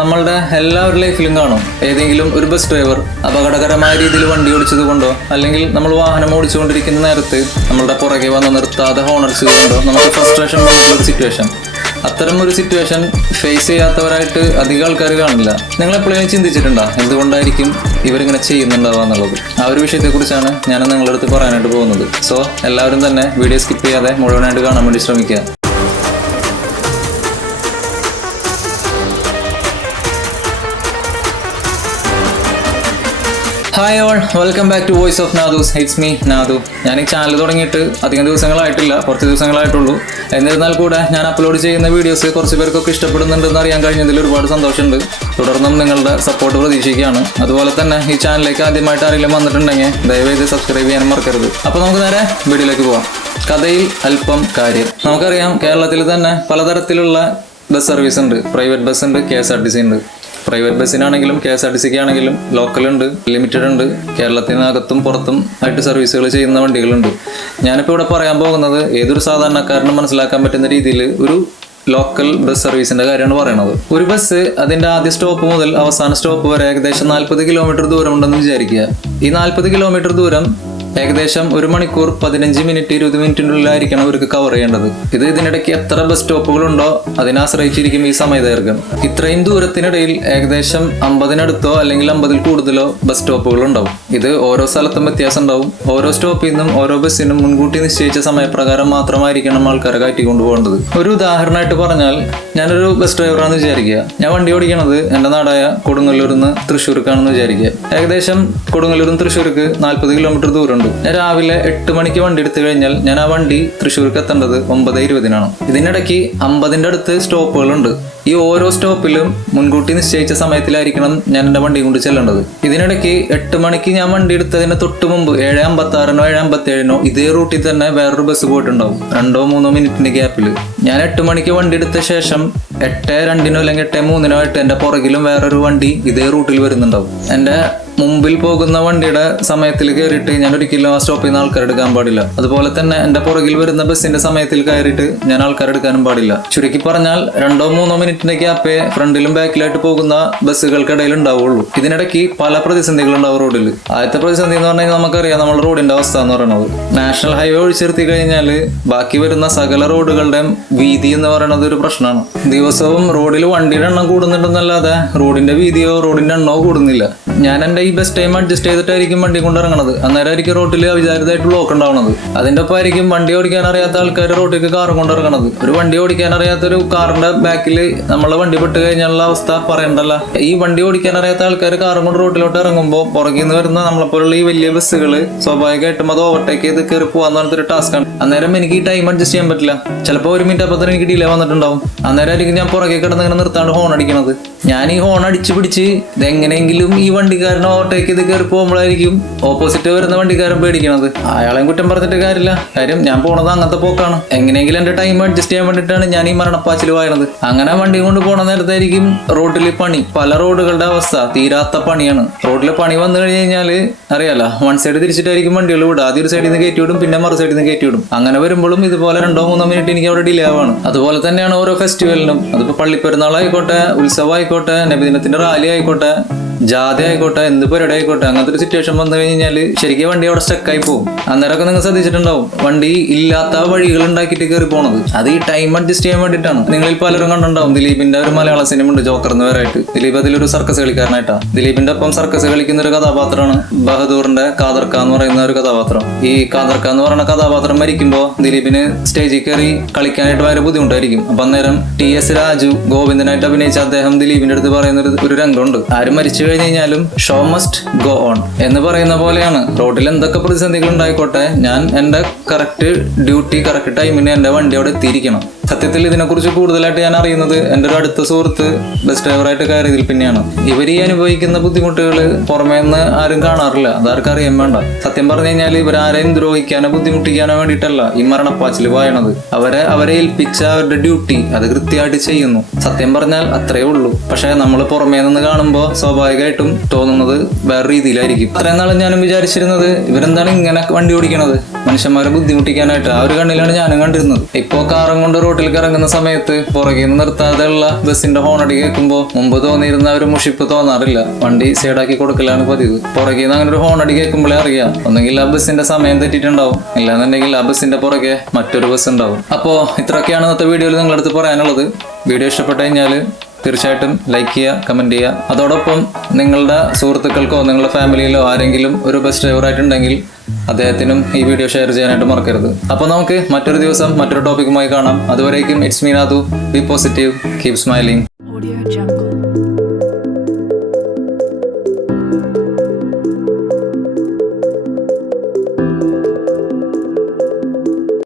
നമ്മളുടെ എല്ലാവരുടെ ലൈഫിലും കാണും ഏതെങ്കിലും ഒരു ബസ് ഡ്രൈവർ അപകടകരമായ രീതിയിൽ വണ്ടി ഓടിച്ചത് കൊണ്ടോ അല്ലെങ്കിൽ നമ്മൾ വാഹനം ഓടിച്ചുകൊണ്ടിരിക്കുന്ന നേരത്ത് നമ്മളുടെ പുറകെ വന്ന് നിർത്താതെ ഹോണടിച്ചത് കൊണ്ടോ നമുക്ക് ഫ്രസ്ട്രേഷൻ പോകുന്ന ഒരു സിറ്റുവേഷൻ. അത്തരം ഒരു സിറ്റുവേഷൻ ഫേസ് ചെയ്യാത്തവരായിട്ട് അധികം ആൾക്കാർ കാണില്ല. നിങ്ങൾ എപ്പോഴും ചിന്തിച്ചിട്ടുണ്ടോ എന്തുകൊണ്ടായിരിക്കും ഇവരിങ്ങനെ ചെയ്യുന്നുണ്ടാവുക എന്നുള്ളത്? ആ ഒരു വിഷയത്തെക്കുറിച്ചാണ് ഞാൻ നിങ്ങളുടെ അടുത്ത് പറയാനായിട്ട് പോകുന്നത്. സോ എല്ലാവരും തന്നെ വീഡിയോ സ്കിപ്പ് ചെയ്യാതെ മുഴുവനായിട്ട് കാണാൻ വേണ്ടി ശ്രമിക്കുക. Hi all, welcome back to voice of Nadus. It's me Nadu. ഞാൻ ഈ ചാനൽ തുടങ്ങിയിട്ട് അധികം ദിവസങ്ങളായിട്ടില്ല, കുറച്ച് ദിവസങ്ങളായിട്ടുള്ളൂ. എന്നിരുന്നാൽ കൂടെ ഞാൻ അപ്ലോഡ് ചെയ്യുന്ന വീഡിയോസ് കുറച്ച് പേർക്കൊക്കെ ഇഷ്ടപ്പെടുന്നുണ്ടെന്ന് അറിയാൻ കഴിഞ്ഞതിൽ ഒരുപാട് സന്തോഷമുണ്ട്. തുടർന്നും നിങ്ങളുടെ സപ്പോർട്ട് പ്രതീക്ഷിക്കുകയാണ്. അതുപോലെ തന്നെ ഈ ചാനലിലേക്ക് ആദ്യമായിട്ട് ആരെങ്കിലും വന്നിട്ടുണ്ടെങ്കിൽ ദയവേത് സബ്സ്ക്രൈബ് ചെയ്യാൻ മറക്കരുത്. അപ്പോൾ നമുക്ക് നേരെ വീഡിയോയിലേക്ക് പോവാം. കഥയിൽ അല്പം കാര്യം. നമുക്കറിയാം, കേരളത്തിൽ തന്നെ പലതരത്തിലുള്ള ബസ് സർവീസ് ഉണ്ട്. പ്രൈവറ്റ് ബസ് ഉണ്ട്, KSRTC ഉണ്ട്. പ്രൈവറ്റ് ബസ്സിനാണെങ്കിലും KSRTCക്ക് ആണെങ്കിലും ലോക്കൽ ഉണ്ട്, ലിമിറ്റഡ് ഉണ്ട്. കേരളത്തിനകത്തും പുറത്തും ആയിട്ട് സർവീസുകൾ ചെയ്യുന്ന വണ്ടികളുണ്ട്. ഞാനിപ്പോൾ ഇവിടെ പറയാൻ പോകുന്നത് ഏതൊരു സാധാരണക്കാരനും മനസ്സിലാക്കാൻ പറ്റുന്ന രീതിയിൽ ഒരു ലോക്കൽ ബസ് സർവീസിന്റെ കാര്യമാണ് പറയുന്നത്. ഒരു ബസ് അതിന്റെ ആദ്യ സ്റ്റോപ്പ് മുതൽ അവസാന സ്റ്റോപ്പ് വരെ ഏകദേശം 40 കിലോമീറ്റർ ദൂരം ഉണ്ടെന്ന് വിചാരിക്കുക. ഈ 40 കിലോമീറ്റർ ദൂരം ഏകദേശം 1 മണിക്കൂർ 15 മിനിറ്റ് 20 മിനിറ്റിനുള്ളിലായിരിക്കണം അവർക്ക് കവർ ചെയ്യേണ്ടത്. ഇതിനിടയ്ക്ക് എത്ര ബസ് സ്റ്റോപ്പുകളുണ്ടോ അതിനെ ആശ്രയിച്ചിരിക്കും ഈ സമയദൈർഘ്യം. ഇത്രയും ദൂരത്തിനിടയിൽ ഏകദേശം 50-നടുത്തോ അല്ലെങ്കിൽ 50-ൽ കൂടുതലോ ബസ് സ്റ്റോപ്പുകൾ ഉണ്ടാവും. ഇത് ഓരോ സ്ഥലത്തും വ്യത്യാസം ഉണ്ടാവും. ഓരോ സ്റ്റോപ്പിൽ നിന്നും ഓരോ ബസ്സിനും മുൻകൂട്ടി നിശ്ചയിച്ച സമയപ്രകാരം മാത്രമായിരിക്കണം ആൾക്കാരെ കയറ്റിക്കൊണ്ടു പോകേണ്ടത്. ഒരു ഉദാഹരണമായിട്ട് പറഞ്ഞാൽ, ഞാനൊരു ബസ് ഡ്രൈവറാണെന്ന് വിചാരിക്കുക. ഞാൻ വണ്ടി ഓടിക്കണത് എൻ്റെ നാടായ കൊടുങ്ങല്ലൂരിൽ നിന്ന് തൃശ്ശൂർക്കാണെന്ന് വിചാരിക്കുക. ഏകദേശം കൊടുങ്ങല്ലൂരിൽ നിന്ന് തൃശ്ശൂർക്ക് 40 കിലോമീറ്റർ ദൂരം. ഞാൻ രാവിലെ 8 മണിക്ക് വണ്ടി എടുത്തു കഴിഞ്ഞാൽ ഞാൻ ആ വണ്ടി തൃശ്ശൂർക്ക് എത്തേണ്ടത് 9:20-നാണ്. ഇതിനിടയ്ക്ക് 50-ന്റെ അടുത്ത് സ്റ്റോപ്പുകളുണ്ട്. ഈ ഓരോ സ്റ്റോപ്പിലും മുൻകൂട്ടി നിശ്ചയിച്ച സമയത്തിലായിരിക്കണം ഞാൻ എൻ്റെ വണ്ടി കൊണ്ട് ചെല്ലേണ്ടത്. ഇതിനിടയ്ക്ക് 8 മണിക്ക് ഞാൻ വണ്ടി എടുത്തതിന് തൊട്ട് മുമ്പ് 7:56-നോ 7:57-നോ ഇതേ റൂട്ടിൽ തന്നെ വേറൊരു ബസ് പോയിട്ടുണ്ടാവും. 2-3 മിനിറ്റിന്റെ ഗ്യാപ്പിൽ. ഞാൻ 8 മണിക്ക് വണ്ടി എടുത്ത ശേഷം 8:02-നോ അല്ലെങ്കിൽ 8:03-നോ ആയിട്ട് എൻ്റെ പുറകിലും വേറൊരു വണ്ടി ഇതേ റൂട്ടിൽ വരുന്നുണ്ടാവും. എൻ്റെ മുമ്പിൽ പോകുന്ന വണ്ടിയുടെ സമയത്തിൽ കയറിയിട്ട് ഞാൻ ഒരിക്കലും ആ സ്റ്റോപ്പിൽ നിന്ന് ആൾക്കാരെടുക്കാൻ പാടില്ല. അതുപോലെ തന്നെ എൻ്റെ പുറകിൽ വരുന്ന ബസ്സിന്റെ സമയത്തിൽ കയറിയിട്ട് ഞാൻ ആൾക്കാരെടുക്കാനും പാടില്ല. ചുരുക്കി പറഞ്ഞാൽ 2-3 മിനിറ്റിന്റെ ഗ്യാപ്പേ ഫ്രണ്ടിലും ബാക്കിലായിട്ട് പോകുന്ന ബസ്സുകൾക്കിടയിൽ ഉണ്ടാവുള്ളൂ. ഇതിനിടയ്ക്ക് പല പ്രതിസന്ധികൾ ഉണ്ടാവും റോഡിൽ. ആദ്യത്തെ പ്രതിസന്ധി എന്ന് പറഞ്ഞാൽ നമുക്കറിയാം നമ്മുടെ റോഡിന്റെ അവസ്ഥ എന്ന് പറയുന്നത്. നാഷണൽ ഹൈവേ ഒഴിച്ചിരുത്തി കഴിഞ്ഞാൽ ബാക്കി വരുന്ന സകല റോഡുകളുടെയും വീതി എന്ന് പറയുന്നത് ഒരു പ്രശ്നമാണ്. ദിവസവും റോഡിൽ വണ്ടിയുടെ എണ്ണം കൂടുന്നുണ്ടെന്നല്ലാതെ റോഡിന്റെ വീതിയോ റോഡിന്റെ എണ്ണമോ കൂടുന്നില്ല. ഞാൻ എൻ്റെ ഈ ബസ് ടൈം അഡ്ജസ്റ്റ് ചെയ്തിട്ടായിരിക്കും വണ്ടി കൊണ്ടിറങ്ങണത്. അന്നേരമായിരിക്കും റോഡിൽ അവിചാരിതമായിട്ട് ബ്ലോക്ക് ഉണ്ടാവുന്നത്. അതിൻ്റെ ഒപ്പം ആയിരിക്കും വണ്ടി ഓടിക്കാൻ അറിയാത്ത ആൾക്കാർ റോഡിലേക്ക് കാർ കൊണ്ടിറങ്ങണത്. ഒരു വണ്ടി ഓടിക്കാൻ അറിയാത്തൊരു കാറിന്റെ ബാക്കിൽ നമ്മളെ വണ്ടി പെട്ട് കഴിഞ്ഞുള്ള അവസ്ഥ പറയണ്ടല്ല. ഈ വണ്ടി ഓടിക്കാൻ അറിയാത്ത ആൾക്കാർ കാറും കൊണ്ട് റോഡിലോട്ട് ഇറങ്ങുമ്പോൾ പുറകിൽ നിന്ന് വരുന്ന നമ്മളെപ്പോലുള്ള ഈ വലിയ ബസ്സുകൾ സ്വാഭാവികമായിട്ടും അത് ഓവർടേക്ക് ചെയ്ത് കയറി പോകാന്ന് പറഞ്ഞൊരു ടാസ്ക്കാണ്. അന്നേരം എനിക്ക് ഈ ടൈം അഡ്ജസ്റ്റ് ചെയ്യാൻ പറ്റില്ല. ചിലപ്പോൾ 1 മിനിറ്റ് അപ്പത്തിന് എനിക്ക് ഡിലേ വന്നിട്ടുണ്ടാവും. അന്നേരമായിരിക്കും ഞാൻ പുറകെ കിടന്ന് ഇങ്ങനെ നിർത്താണ്ട് ഹോൺ അടിക്കണത്. ഞാൻ ഈ ഹോൺ അടിച്ച് പിടിച്ച് ഇതെങ്ങനെയെങ്കിലും ഈ വണ്ടിക്കാരനെ ഓവർടേക്ക് ചെയ്ത് കയറി പോകുമ്പോഴായിരിക്കും ഓപ്പോസിറ്റ് വരുന്ന വണ്ടിക്കാരൻ പേടിക്കണത്. അയാളെയും കുറ്റം പറഞ്ഞിട്ട് കാര്യമില്ല. കാര്യം ഞാൻ പോണത് അങ്ങനത്തെ പോക്കാണ്. എങ്ങനെയെങ്കിലും എന്റെ ടൈം അഡ്ജസ്റ്റ് ചെയ്യാൻ വേണ്ടിയിട്ടാണ് ഞാൻ ഈ മരണപ്പാച്ചിൽ വായണത്. അങ്ങനെ വണ്ടി കൊണ്ട് പോണ നേരത്തായിരിക്കും റോഡിൽ പണി. പല റോഡുകളുടെ അവസ്ഥ തീരാത്ത പണിയാണ്. റോഡിൽ പണി വന്നു കഴിഞ്ഞാല് അറിയാലോ, വൺ സൈഡ് തിരിച്ചിട്ടായിരിക്കും വണ്ടികൾ വിടുക. ആദ്യം ഒരു സൈഡിൽ നിന്ന് കയറ്റി വിടും, പിന്നെ മറു സൈഡിൽ നിന്ന് കയറ്റി വിടും. അങ്ങനെ വരുമ്പോഴും ഇതുപോലെ 2-3 മിനിറ്റ് എനിക്ക് അവിടെ ഡിലേ ആവാണ്. അതുപോലെ തന്നെയാണ് ഓരോ ഫെസ്റ്റിവലിനും. അതിപ്പോ പള്ളിപ്പെരുന്നാളായിക്കോട്ടെ, ഉത്സവമായിക്കോട്ടെ, നബിദിനത്തിന്റെ റാലി ആയിക്കോട്ടെ, ജാഥ ആയിക്കോട്ടെ, എന്ത് പരിപാടി ആയിക്കോട്ടെ, അങ്ങനത്തെ ഒരു സിറ്റുവേഷൻ വന്നു കഴിഞ്ഞാൽ ശരിക്കും വണ്ടി അവിടെ സ്റ്റക്കായി പോകും. അന്നേരമൊക്കെ നിങ്ങൾ ശ്രദ്ധിച്ചിട്ടുണ്ടാവും, വണ്ടി ഇല്ലാത്ത വഴികൾ ഉണ്ടാക്കിയിട്ട് കയറി പോണത്. അത് ഈ ടൈം അഡ്ജസ്റ്റ് ചെയ്യാൻ വേണ്ടിയിട്ടാണ്. നിങ്ങളിൽ പലരും കണ്ടുണ്ടാവും ദിലീപിന്റെ ഒരു മലയാള സിനിമ ഉണ്ട്, ജോക്കർ എന്ന് പേരായിട്ട്. ദിലീപ് അതിലൊരു സർക്കസ് കളിക്കാരനായിട്ടാണ്. ദിലീപിന്റെ ഒപ്പം സർക്കസ് കളിക്കുന്ന ഒരു കഥാപാത്രമാണ് ബഹദൂറിന്റെ കാദർക്ക എന്ന് പറയുന്ന ഒരു കഥാപാത്രം. ഈ കാദർക്ക എന്ന് പറയുന്ന കഥാപാത്രം മരിക്കുമ്പോൾ ദിലീപിന് സ്റ്റേജിൽ കയറി കളിക്കാനായിട്ട് വളരെ ബുദ്ധിമുട്ടായിരിക്കും. അപ്പൊ അന്നേരം TS രാജു ഗോവിന്ദനായിട്ട് അഭിനയിച്ച അദ്ദേഹം ദിലീപിന്റെ അടുത്ത് പറയുന്ന ഒരു രംഗമുണ്ട്. ആരും മരിച്ചു കഴിഞ്ഞാലും ഷോ മസ്റ്റ് ഗോ ഓൺ എന്ന് പറയുന്ന പോലെയാണ്. റോഡിൽ എന്തൊക്കെ പ്രതിസന്ധികൾ ഉണ്ടായിക്കോട്ടെ, ഞാൻ എൻ്റെ കറക്റ്റ് ഡ്യൂട്ടി കറക്റ്റ് ടൈമിന് എൻ്റെ വണ്ടി അവിടെ എത്തിയിരിക്കണം. സത്യത്തിൽ ഇതിനെക്കുറിച്ച് കൂടുതലായിട്ട് ഞാൻ അറിയുന്നത് എൻ്റെ ഒരു അടുത്ത സുഹൃത്ത് ബസ് ഡ്രൈവറായിട്ട് കയറിയതിൽ പിന്നെയാണ്. ഇവർ ഈ അനുഭവിക്കുന്ന ബുദ്ധിമുട്ടുകൾ പുറമേ നിന്ന് ആരും കാണാറില്ല. അതാർക്കും അറിയാൻ വേണ്ട. സത്യം പറഞ്ഞു കഴിഞ്ഞാൽ ഇവരാരെയും ദ്രോഹിക്കാനോ ബുദ്ധിമുട്ടിക്കാനോ വേണ്ടിയിട്ടല്ല ഈ മരണപ്പാച്ചിൽ വായണത്. അവരെ ഏൽപ്പിച്ച അവരുടെ ഡ്യൂട്ടി അത് കൃത്യമായിട്ട് ചെയ്യുന്നു. സത്യം പറഞ്ഞാൽ അത്രേ ഉള്ളൂ. പക്ഷെ നമ്മൾ പുറമേ നിന്ന് കാണുമ്പോൾ സ്വാഭാവികമായിട്ടും തോന്നുന്നത് വേറെ രീതിയിലായിരിക്കും. അത്രയും നാളും ഞാനും വിചാരിച്ചിരുന്നത് ഇവരെന്താണ് ഇങ്ങനെ വണ്ടി ഓടിക്കണത്, മനുഷ്യന്മാരെ ബുദ്ധിമുട്ടിക്കാനായിട്ട്. ആ ഒരു കണ്ണിലാണ് ഞാനും കണ്ടിരുന്നത്. ഇപ്പോൾ കാറും കൊണ്ട് റോട്ടിൽ റൂട്ടിലേക്ക് ഇറങ്ങുന്ന സമയത്ത് പുറകിൽ നിന്ന് നിർത്താതെയുള്ള ബസ്സിന്റെ ഹോണടി കേൾക്കുമ്പോൾ മുമ്പ് തോന്നിയിരുന്ന ഒരു മുഷിപ്പ് തോന്നാറില്ല. വണ്ടി സൈഡാക്കി കൊടുക്കലാണ് പതിവ്. പുറകിൽ നിന്ന് അങ്ങനെ ഒരു ഹോണടി കേൾക്കുമ്പോഴേ അറിയാം ഒന്നെങ്കിൽ ആ ബസ്സിന്റെ സമയം തെറ്റിയിട്ടുണ്ടാവും, ഇല്ലാന്നുണ്ടെങ്കിൽ ആ ബസ്സിന്റെ പുറകെ മറ്റൊരു ബസ് ഉണ്ടാവും. അപ്പോൾ ഇത്രയൊക്കെയാണ് ഇന്നത്തെ വീഡിയോയിൽ നിങ്ങളുടെ അടുത്ത് പറയാനുള്ളത്. വീഡിയോ ഇഷ്ടപ്പെട്ടു കഴിഞ്ഞാൽ തീർച്ചയായിട്ടും ലൈക്ക് ചെയ്യുക, കമൻറ്റ് ചെയ്യുക. അതോടൊപ്പം നിങ്ങളുടെ സുഹൃത്തുക്കൾക്കോ നിങ്ങളുടെ ഫാമിലിയിലോ ആരെങ്കിലും ഒരു ബസ് ഡ്രൈവർ ആയിട്ടുണ്ടെങ്കിൽ അദ്ദേഹത്തിനും ഈ വീഡിയോ ഷെയർ ചെയ്യാനായിട്ട് മറക്കരുത്. അപ്പോൾ നമുക്ക് മറ്റൊരു ദിവസം മറ്റൊരു ടോപ്പിക്കുമായി കാണാം. അതുവരേക്കും it's me നാദു. B positive, keep smiling.